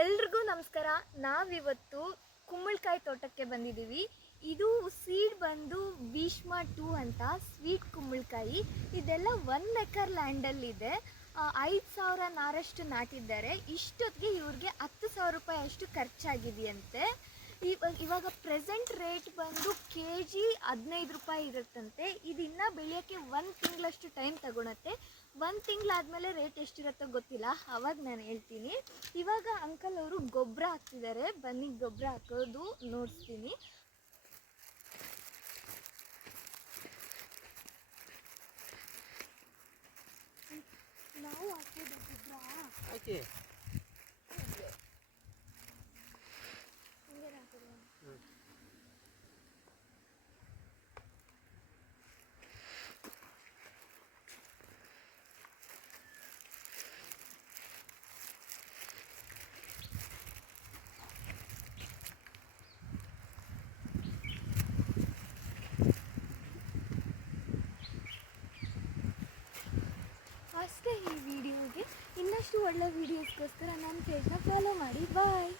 ಎಲ್ರಿಗೂ ನಮಸ್ಕಾರ. ನಾವಿವತ್ತು ಕುಂಬಳಕಾಯಿ ತೋಟಕ್ಕೆ ಬಂದಿದ್ದೀವಿ. ಇದು ಸೀಡ್ ಬಂದು ಭೀಷ್ಮ 2 ಅಂತ ಸ್ವೀಟ್ ಕುಂಬಳಕಾಯಿ. ಇದೆಲ್ಲ 1 ಎಕರ್ ಲ್ಯಾಂಡಲ್ಲಿದೆ. 5,000 ನಾರಷ್ಟು ನಾಟಿದ್ದಾರೆ. ಇಷ್ಟೊತ್ತಿಗೆ ಇವ್ರಿಗೆ 10,000 ರೂಪಾಯಿ ಅಷ್ಟು ಖರ್ಚಾಗಿದೆಯಂತೆ. ಇವಾಗ ಪ್ರೆಸೆಂಟ್ ರೇಟ್ ಬಂದು kg 15 ರೂಪಾಯಿ ಇರುತ್ತಂತೆ. ಇದನ್ನು ಬೆಳೆಯೋಕ್ಕೆ 1 ತಿಂಗಳಷ್ಟು ಟೈಮ್ ತಗೊಳುತ್ತೆ. 1 ತಿಂಗಳಾದಮೇಲೆ ರೇಟ್ ಎಷ್ಟಿರುತ್ತೋ ಗೊತ್ತಿಲ್ಲ, ಆವಾಗ ನಾನು ಹೇಳ್ತೀನಿ. ಇವಾಗ ಅಂಕಲ್ ಅವರು ಗೊಬ್ಬರ ಹಾಕ್ತಿದ್ದಾರೆ. ಬನ್ನಿ ಗೊಬ್ಬರ ಹಾಕೋದು ನೋಡಿಸ್ತೀನಿ. ನಾವು ಹಾಕಿದ ಗೊಬ್ಬರ ಹಾಕಿ ಅಷ್ಟೇ ಈ ವಿಡಿಯೋಗೆ. ಇನ್ನಷ್ಟು ಒಳ್ಳೆ ವೀಡಿಯೋಸ್ಗೋಸ್ಕರ ನನ್ನ ಪೇಜ್ನ ಫಾಲೋ ಮಾಡಿ. ಬಾಯ್.